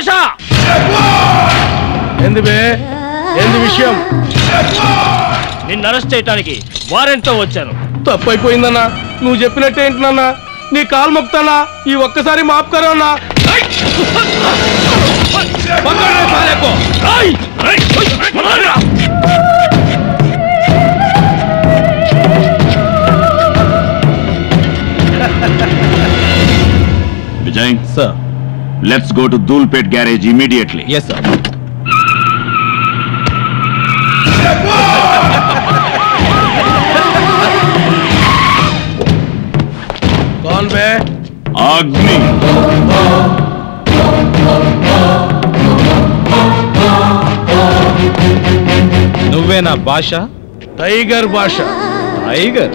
భాష ఏంది విషయం? నిన్ను అరెస్ట్ చేయడానికి వారెంట్తో వచ్చాను. తప్పైపోయిందన్నా, నువ్వు చెప్పినట్టే ఏంటన్నా? నీ కాలు మొక్తానా, ఈ ఒక్కసారి మాఫ్ కరో అన్నా. Vijay, sir. Let's go to Dulpet garage immediately. Yes, sir. कौन बे? Agni. నువ్వేనా భాష? టైగర్ భాష. టైగర్?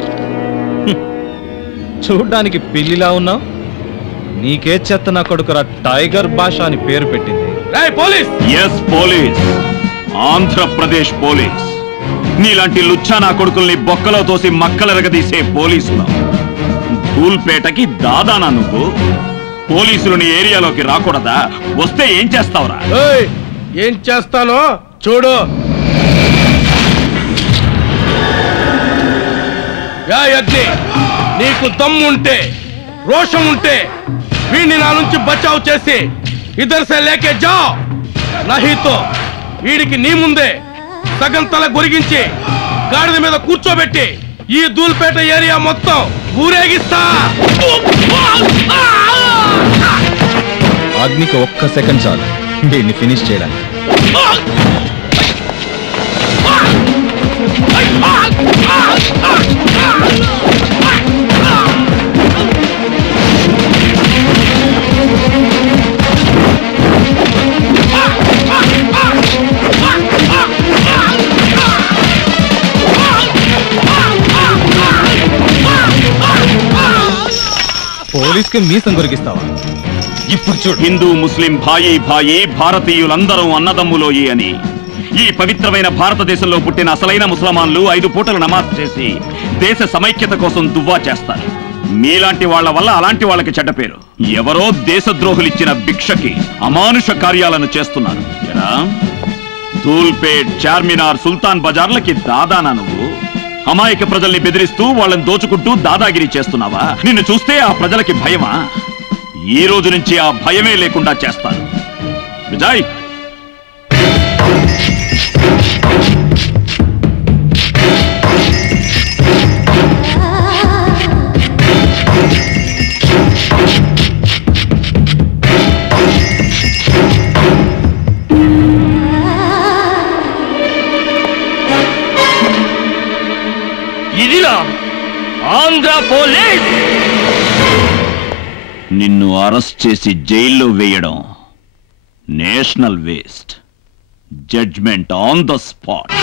చూడ్డానికి పిల్లిలా ఉన్నావు. నీకే చెత్త నా కొడుకురా టైగర్ భాష అని పేరు పెట్టింది. Police! Yes police, Andhra Pradesh police. నీలాంటి లుచ్చా నా కొడుకుల్ని బొక్కలో తోసి మక్కలెరగదీసే పోలీసులు. దూల్పేటకి దాదానా నువ్వు? పోలీసులు నీ ఏరియాలోకి రాకూడదా? వస్తే ఏం చేస్తావురా? ఏం చేస్తానో చూడు. అగ్ని, నీకు దమ్ముంటే రోషం ఉంటే వీడిని నా నుంచి బచావ్ చేసి ఇద్దరు సే లేకే జాओ, నహీతో వీడికి నీ ముందే సగం తల గొరిగించి గాడిద మీద కూర్చోబెట్టి ఈ దూల్పేట ఏరియా మొత్తం ఊరేగిస్తా. అగ్నికి ఒక్క సెకండ్ చాలు వీడిని ఫినిష్ చేయడానికి. పోలీస్కి మీసం కొరికిస్తావా? ఇప్పుడు చూడు. హిందూ ముస్లిం భాయి భాయి, భారతీయులందరూ అన్నదమ్ములోయి అని ఈ పవిత్రమైన భారతదేశంలో పుట్టిన అసలైన ముస్లమాన్లు 5 పూటలు నమాజ్ చేసి దేశ సమైక్యత కోసం దువ్వా చేస్తారు. మీలాంటి వాళ్ల వల్ల అలాంటి వాళ్ళకి చెడ్డ పేరు. ఎవరో దేశద్రోహులిచ్చిన భిక్షకి అమానుష కార్యాలను చేస్తున్నారు. దూల్పేట్, చార్మినార్, సుల్తాన్ బజార్లకి దాదానా నువ్వు? అమాయక ప్రజల్ని బెదిరిస్తూ వాళ్ళని దోచుకుంటూ దాదాగిరి చేస్తున్నావా? నిన్ను చూస్తే ఆ ప్రజలకి భయమా? ఈ రోజు నుంచి ఆ భయమే లేకుండా చేస్తాను. విజయ్, ఇదిలా ఆంధ్ర పోలీస్ నిన్ను అరెస్ట్ చేసి జైల్లో వేయడం national waste. Judgement on the spot.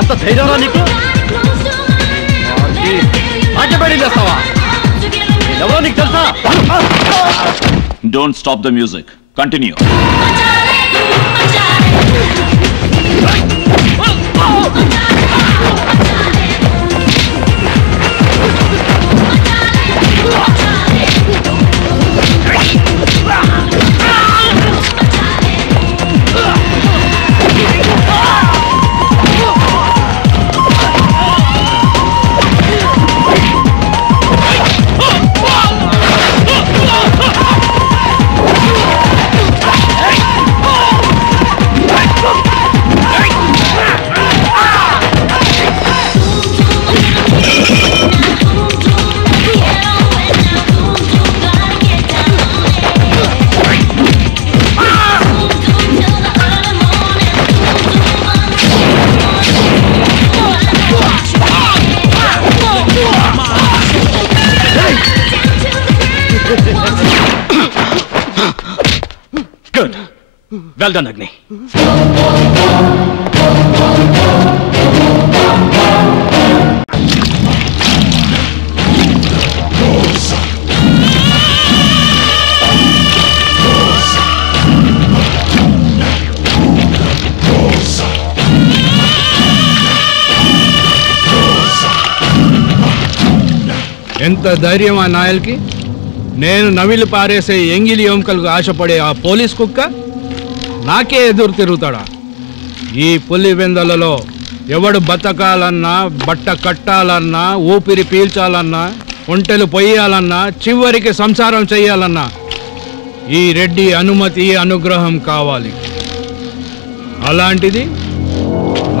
ఎంత ధైర్యంరా నీకు? ఆటబడి చేస్తావా? ఎవరో నీకు తెలుసా? Don't stop the music. Continue. Well done అగ్ని. ఎంత ధైర్యం ఆ నాయల్కి? నేను నవిలి పారేసే ఎంగిలి ఎముకలకు ఆశపడే ఆ పోలీస్ కుక్క నాకే ఎదురు తిరుగుతాడా? ఈ పులి వెందలలో ఎవడు బతకాలన్నా, బట్ట కట్టాలన్నా, ఊపిరి పీల్చాలన్నా, ఒంటెలు పొయ్యాలన్నా, చివరికి సంసారం చెయ్యాలన్నా ఈ రెడ్డి అనుమతి, అనుగ్రహం కావాలి. అలాంటిది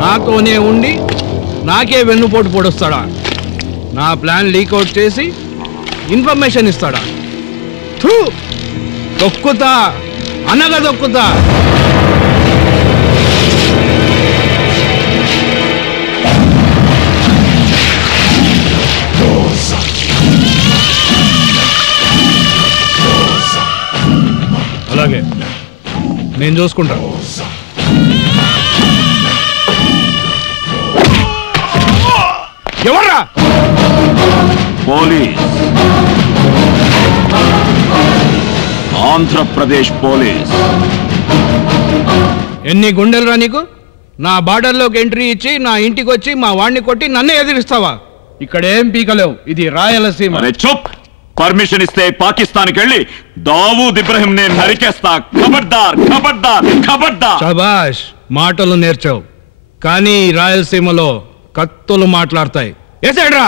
నాతోనే ఉండి నాకే వెన్నుపోటు పొడుస్తాడా? నా ప్లాన్ లీక్అవుట్ చేసి ఇన్ఫర్మేషన్ ఇస్తాడా? తొక్కుతా, అనగా తొక్కుతా. అలాగే నేను చూసుకుంటా. ఎవర్రా? Police, Andhra Pradesh police. ఎన్ని గుండెలురా నీకు? నా బార్డర్లోకి ఎంట్రీ ఇచ్చి నా ఇంటికి వచ్చి మా వాడిని కొట్టి నన్నే ఎదిరిస్తావా? ఇక్కడేం పీకలేవు, ఇది రాయలసీమ. అరే చూప్! పర్మిషన్ ఇస్తే పాకిస్తాన్కి వెళ్ళి దావూద్ ఇబ్రహీం నేను నరికేస్తా. ఖబర్దార్, ఖబర్దార్, ఖబర్దార్. శభాష్, మాటలు నేర్చావు. కానీ రాయలసీమలో కత్తులు మాట్లాడతాయి. ఏసైడ్రా.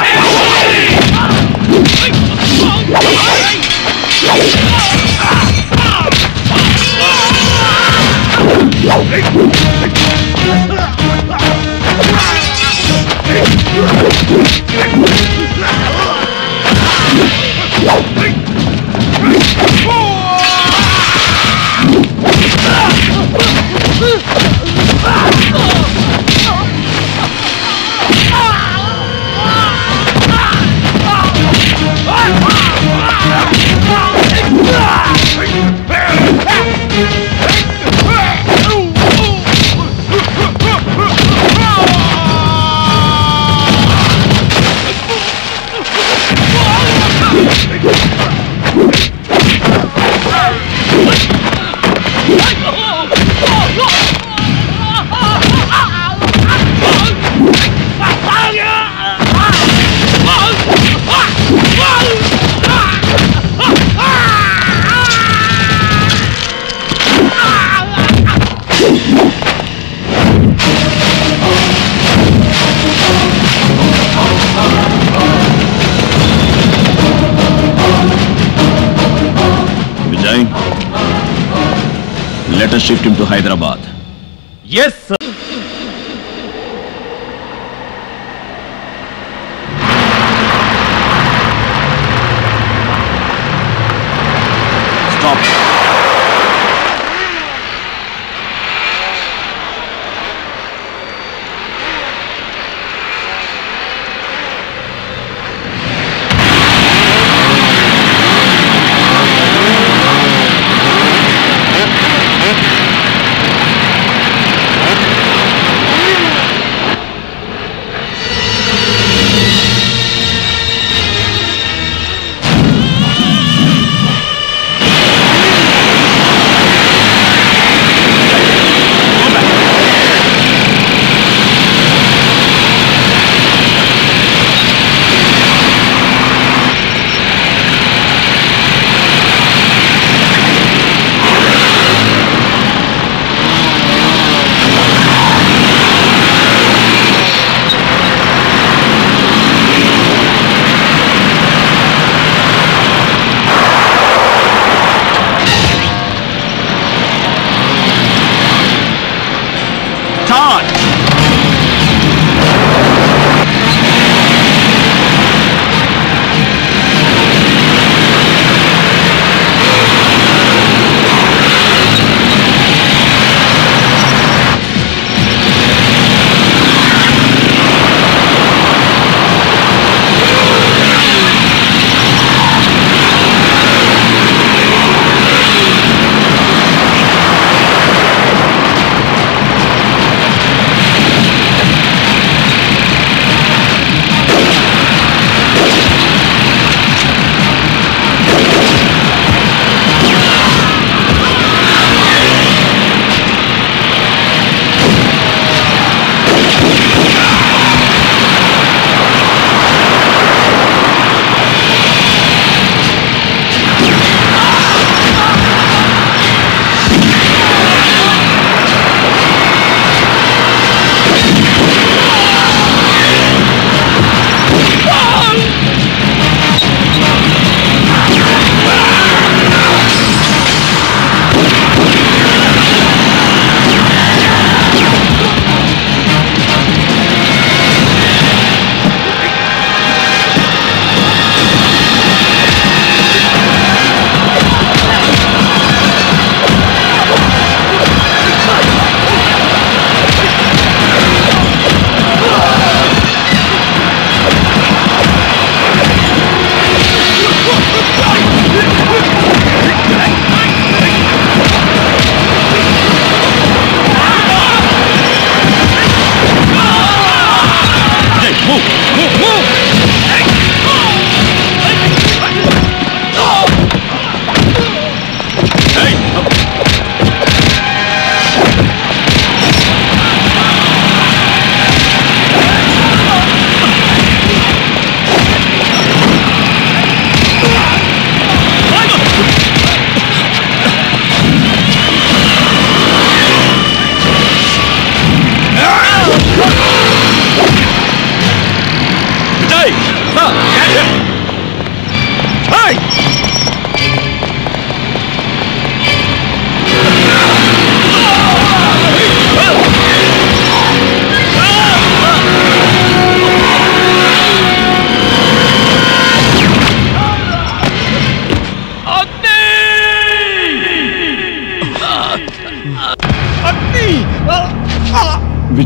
Let us shift him to Hyderabad. Yes, sir. Stop.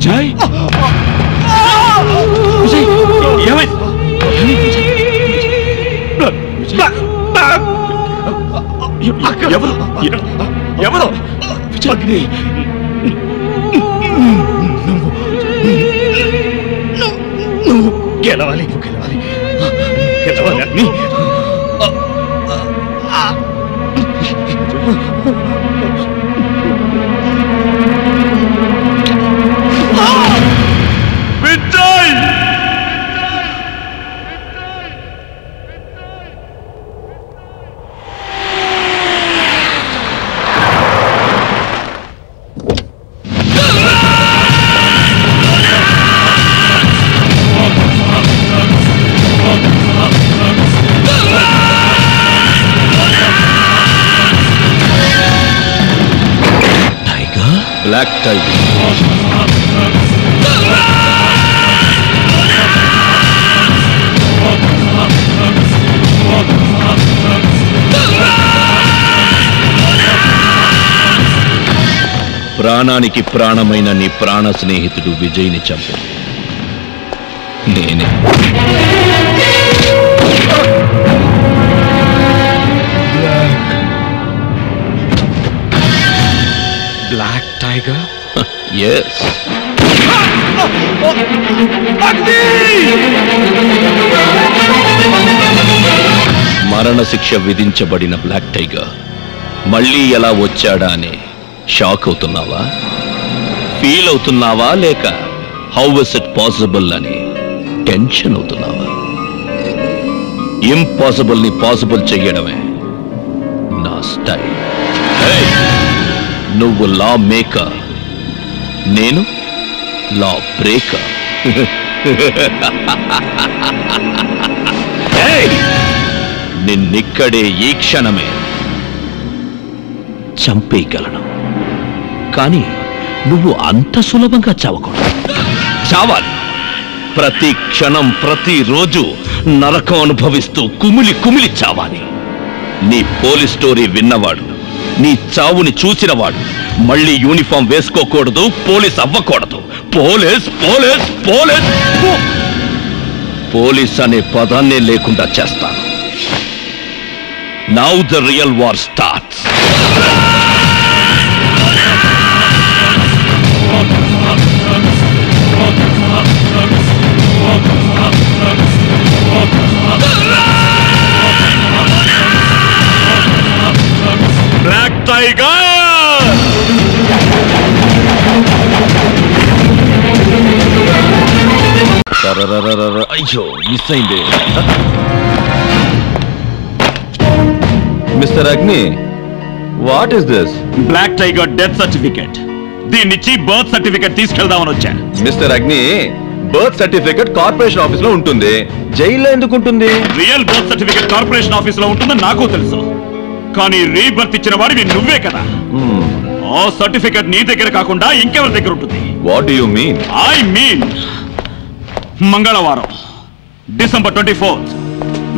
Vijay Vijay ఏమైంది? ఎవరు ఎవరు విజయ్ నువ్వు గెలవాలి గెలవాలి గెలవాలి అగ్ని విజయ్ బ్లాక్ టైగర్ ప్రాణానికి ప్రాణమైన నీ ప్రాణ స్నేహితుడు విజయ్ని చంపింది నేనే. బ్లాక్ టైగర్ ఎస్ మరణశిక్ష విధించబడిన బ్లాక్ టైగర్ మళ్ళీ ఎలా వచ్చాడా అని షాక్ అవుతున్నావా, ఫీల్ అవుతున్నావా, లేక హౌ ఇస్ ఇట్ పాసిబుల్ అని టెన్షన్ అవుతున్నావా? ఇంపాసిబుల్ ని పాసిబుల్ చెయ్యడమే నా స్టైల్. నువ్వు లా మేకర్, నేను లా బ్రేకర్. నిన్నిక్కడే ఈ క్షణమే చంపేయగలను, కానీ నువ్వు అంత సులభంగా చావకూడదు. చావాలి. ప్రతి క్షణం ప్రతిరోజు నరకం అనుభవిస్తూ కుమిలి కుమిలి చావాలి. నీ పోలీస్ స్టోరీ విన్నవాడు, నీ చావుని చూసినవాడు మళ్ళీ యూనిఫామ్ వేసుకోకూడదు, పోలీస్ అవ్వకూడదు. పోలీస్ పోలీస్ పోలీస్ పోలీస్ అనే పదాన్నే లేకుండా చేస్తాను. Now the real war starts. Black tiger అయ్యో మిస్ అయింది. Mister Agni, what is this? Black tiger death certificate. దీన్నిచ్చి బర్త్ సర్టిఫికెట్ తీసుకెళ్దామని వచ్చా. మిస్టర్ అగ్ని, బర్త్ సర్టిఫికెట్ కార్పొరేషన్ ఆఫీస్ లో ఉంటుంది, జైల్లో ఎందుకు ఉంటుంది? Real birth certificate corporation office లో ఉంటుందని నాకు తెలుసు, కానీ రీబర్త్ ఇచ్చిన వాడివి నువ్వే కదా. ఆ సర్టిఫికెట్ నీ దగ్గర కాకుండా ఇంకెవరి దగ్గర ఉంటుంది? What do you mean? I mean మంగళవారం December 24th,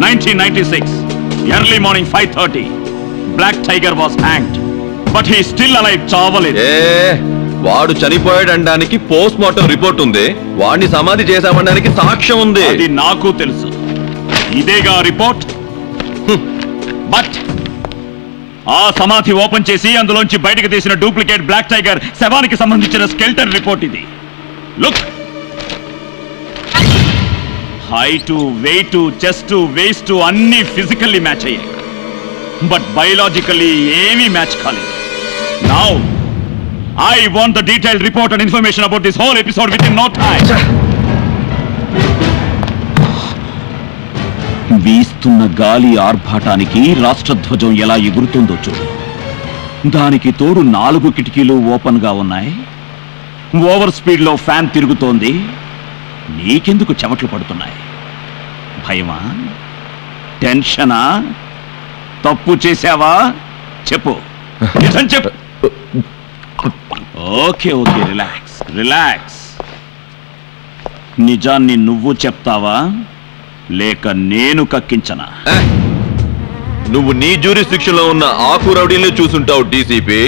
1996 early morning 5:30 black tiger was hanged, but he still alive. చావలేదు. వాడు చనిపోయాడనడానికి పోస్ట్ మార్టం రిపోర్ట్ ఉంది, వాడిని సమాధి చేశామనడానికి సాక్ష్యం ఉంది. అది నాకు తెలుసు, ఇదేగా రిపోర్ట్. బట్ ఆ సమాధి ఓపెన్ చేసి అందులోంచి బయటకు తీసిన డూప్లికేట్ బ్లాక్ టైగర్ శవానికి సంబంధించిన స్కెల్టన్ రిపోర్ట్ ఇది. Look, height, weight, chest, waist అన్ని ఫిజికల్లీ మ్యాచ్ అయ్యాయి, బట్ బయోలాజికల్లీ ఏమీ మ్యాచ్ కాలేదు. Now I want the detailed report and information about this whole episode within no time. వీస్తున్న గాలి ఆర్భాటానికి రాష్ట్రధ్వజం ఎలా ఎగురుతుందో చూడు. దానికి తోడు 4 కిటికీలు ఓపెన్ గా ఉన్నాయి, ఓవర్ స్పీడ్ లో ఫ్యాన్ తిరుగుతోంది. నీకెందుకు చెమట్లు పడుతున్నాయి? భయమా? టెన్షనా? తప్పు చేశావా? చెప్పు, నిజం చెప్పు. Okay okay, relax relax. నిజాన్ని నువ్వు చెప్తావా లేక నేను కక్కించనా? నువ్వు నీ జ్యూరిస్డిక్షన్ లో ఉన్న ఆకు రౌడీని చూసుంటావు డీసీపీ,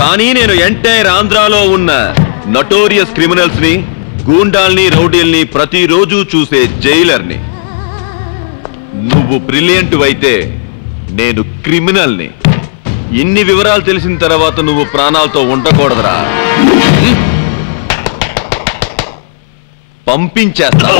కానీ నేను ఎంటైర్ ఆంధ్రాలో ఉన్న నటోరియస్ క్రిమినల్స్ ని, గూండాల్ని, రౌడీల్ని ప్రతిరోజు చూసే జైలర్ని. నువ్వు బ్రిలియంట్ అయితే నేను క్రిమినల్ని. ఇన్ని వివరాలు తెలిసిన తర్వాత నువ్వు ప్రాణాలతో ఉండకూడదురా. పంపించేస్తా.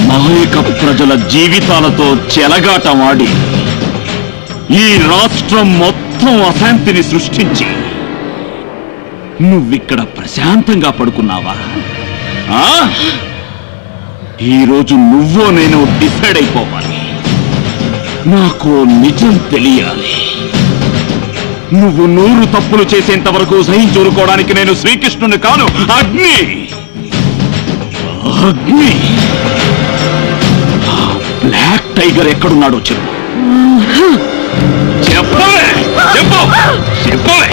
అమాయక ప్రజల జీవితాలతో చెలగాటమాడి ఈ రాష్ట్రం మొత్తం అశాంతిని సృష్టించి నువ్విక్కడ ప్రశాంతంగా పడుకున్నావా? ఈరోజు నువ్వో నేను డిసైడ్ అయిపోవాలి. నాకు నిజం తెలియాలి. నువ్వు 100 తప్పులు చేసేంత వరకు సహించుకోవడానికి నేను శ్రీకృష్ణుని కాను. అగ్ని అగ్ని బ్లాక్ టైగర్ ఎక్కడున్నాడో చెప్పు. చెప్పవే, చెప్పు, చెప్పవే.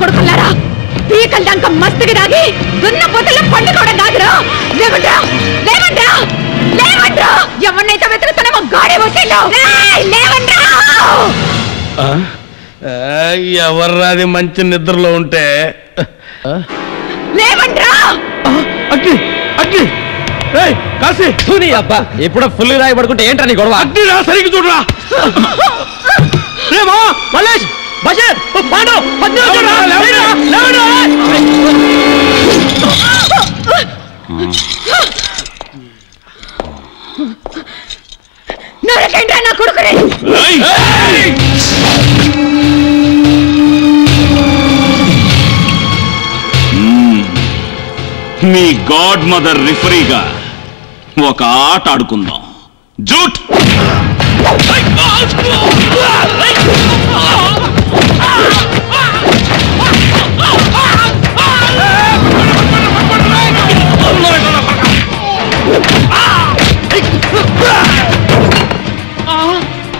కొడుకున్నారా పీకల్ దాకా మస్తుగా దాగి దున్న పొదల పండుకోవడం కాదురా. లేవండ్రా, లేవండ్రా, లేవండ్రా. ఎవరినైతే వెతుకుతున్నామో గాడి వచ్చిందో లేవండ్రా. ఎవర్రాది మంచి నిద్రలో ఉంటే లేవండ్రా. అగ్ని అగ్ని కాశీ నీ అబ్బా ఎప్పుడో ఫుల్ రాయి పడుకుంటే ఏంట్రా నీ గొడవ? అగ్ని రా, సరిగ్గా చూడరా. మల్లేష్ బషీర్ నరకండ్రా నా కొడుకుని. మీ గాడ్ మదర్ రిఫరీగా ఒక ఆట ఆడుకుందాం. జూట్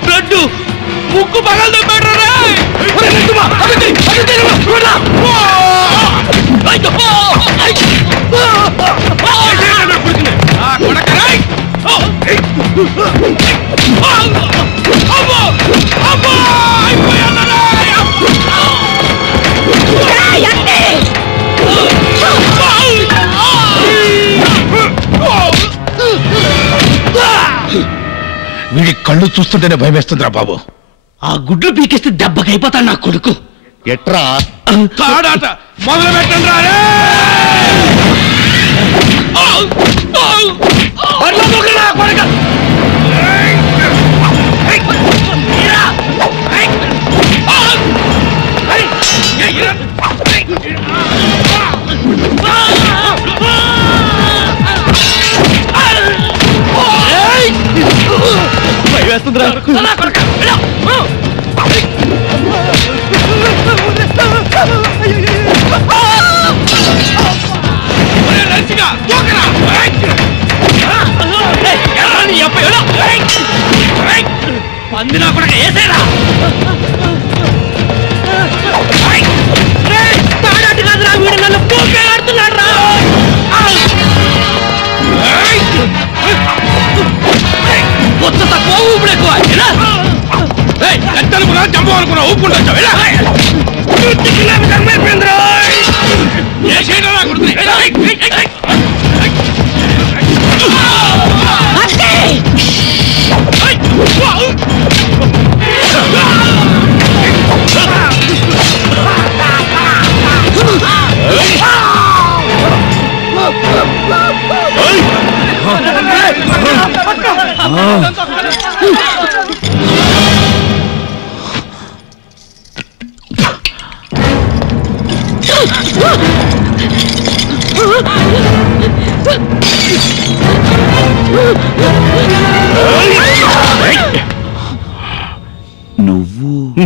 బ్లడ్ ముక్కు పగలదు. వీడి కళ్ళు చూస్తుంటేనే భయం వేస్తుందిరా బాబు. ఆ గుడ్లు పీకేస్తే దెబ్బకైపోతాడు నా కొడుకు. ఎట్రా తాడాట మొదలు పెట్టండి రా. వేస్తుందిరా. పంది నా కూడా వేసేరా తాడాటి కాదురా వీడు నన్ను పూకే ఆడుతున్నాడు రా కొత్త తక్కువ ఊపిడి ఎక్కువ ఎంత అనుకున్నా చంప అనుకున్నా ఊపుకుంటా కిలోమీటర్ అయిపోయిందిరా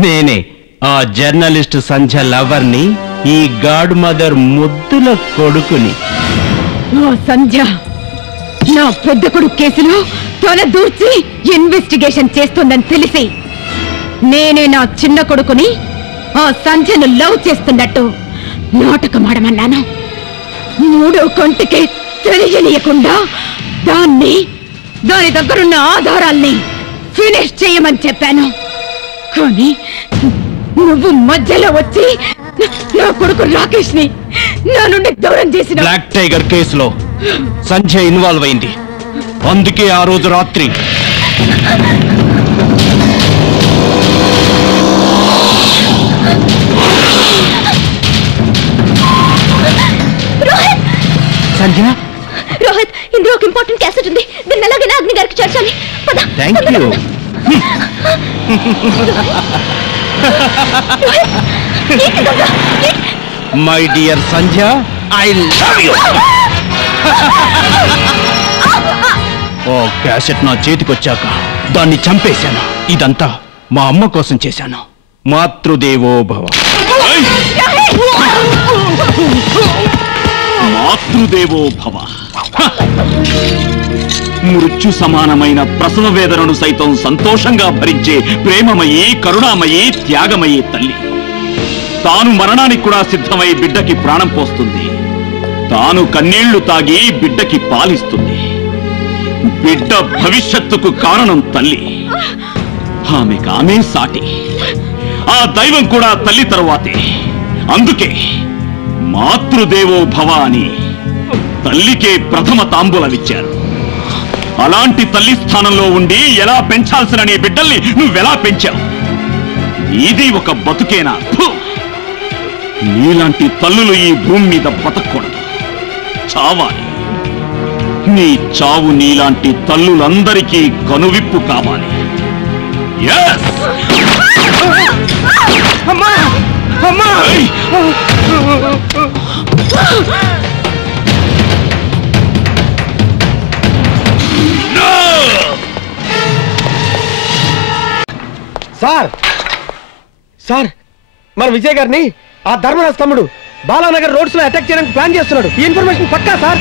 నేనే ఆ జర్నలిస్ట్ సంధ్య లవర్ ని ఈ గాడ్ మదర్ ముద్దుల కొడుకుని. సంధ్య నా పెద్ద కొడుకు కేసులో తల దూర్చి ఇన్వెస్టిగేషన్ చేస్తుందని తెలిసి నేనే నా చిన్న కొడుకుని ఆ సంధ్యను లవ్ చేస్తున్నట్టు నాటకమాడమన్నాను. మూడో కంటికి తెలియనీయకుండా దాని దగ్గరున్న ఆధారాల్ని ఫినిష్ చేయమని చెప్పాను. కానీ నువ్వు మధ్యలో వచ్చి నా కొడుకు రాకేష్ ని నా నుండి దూరం చేసిన. బ్లాక్ టైగర్ కేసులో సంధ్య ఇన్వాల్వ్ అయింది. అందుకే ఆ రోజు రాత్రి సంధ్య. రోహిత్, ఇందులో ఒక ఇంపార్టెంట్ క్యాసెట్ ఉంది. దీన్ని ఎలాగైనా అగ్ని గారికి చేర్చాలి. Thank you. My dear Sandhya, I love you. ఓ క్యాసెట్ నా చేతికొచ్చాక దాన్ని చంపేశాను. ఇదంతా మా అమ్మ కోసం చేశాను. మాతృదేవో భవ. మాతృదేవో భవ. మృత్యు సమానమైన ప్రసవ వేదనను సైతం సంతోషంగా భరించే ప్రేమమయీ, కరుణామయీ, త్యాగమయీ తల్లి తాను మరణానికి కూడా సిద్ధమై బిడ్డకి ప్రాణం పోస్తుంది. తాను కన్నీళ్లు తాగి బిడ్డకి పాలిస్తుంది. బిడ్డ భవిష్యత్తుకు కారణం తల్లి. ఆమె సాటి. ఆ దైవం కూడా తల్లి తరువాతే. అందుకే మాతృదేవో భవ అని తల్లికే ప్రథమ తాంబూలమిచ్చారు. అలాంటి తల్లి స్థానంలో ఉండి ఎలా పెంచాల్సిన నీ బిడ్డల్ని నువ్వెలా పెంచావు? ఇది ఒక బతుకేనా? నీలాంటి తల్లులు ఈ భూమి మీద బతకూడదు, చావాలి. నీ చావు నీలాంటి తల్లులందరికీ కనువిప్పు కావాలి. సార్, మన విజయ్ గారిని ఆ ధర్మరాజ్ తమ్ముడు బాలానగర్ రోడ్స్ లో అటాక్ చేయడానికి ప్లాన్ చేస్తున్నాడు. ఈ ఇన్ఫర్మేషన్ పక్కా సార్.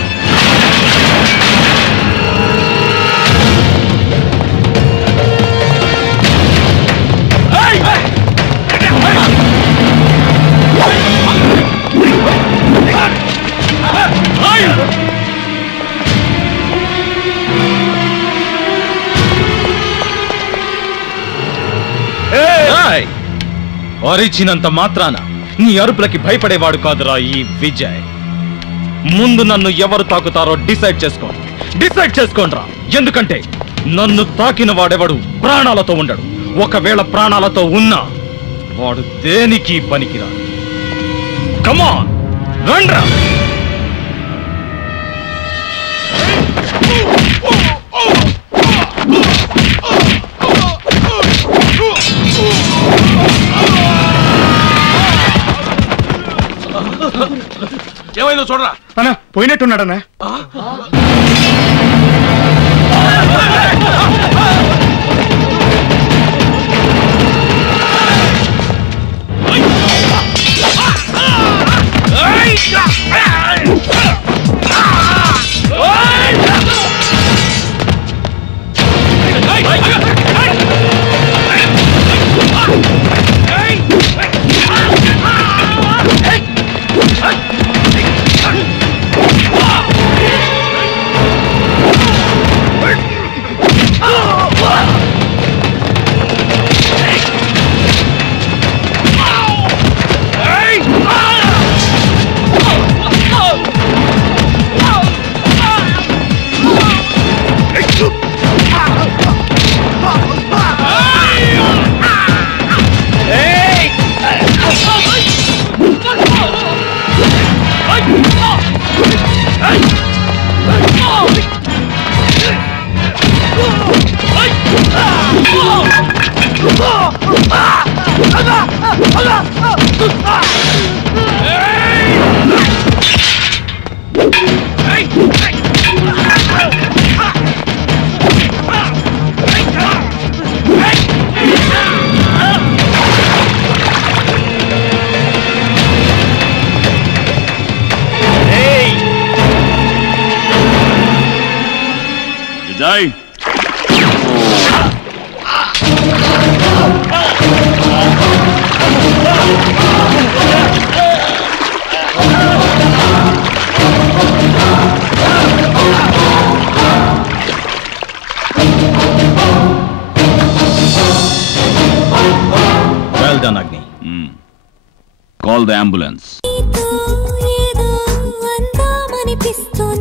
అరిచినంత మాత్రాన నీ అరుపులకి భయపడేవాడు కాదురా ఈ విజయ్. ముందు నన్ను ఎవరు తాకుతారో డిసైడ్ చేసుకోండిరా. ఎందుకంటే నన్ను తాకిన వాడెవడు ప్రాణాలతో ఉండడు. ఒకవేళ ప్రాణాలతో ఉన్నా వాడు దేనికి పనికిరాడు. కమాన్, రండ్రా. ఏమైందో చూడరా. అన్నా పోయినట్టున్నాడన్నా. Vijay Well done, Agni. Call the ambulance. ఏదో అందామనిపిస్తుంది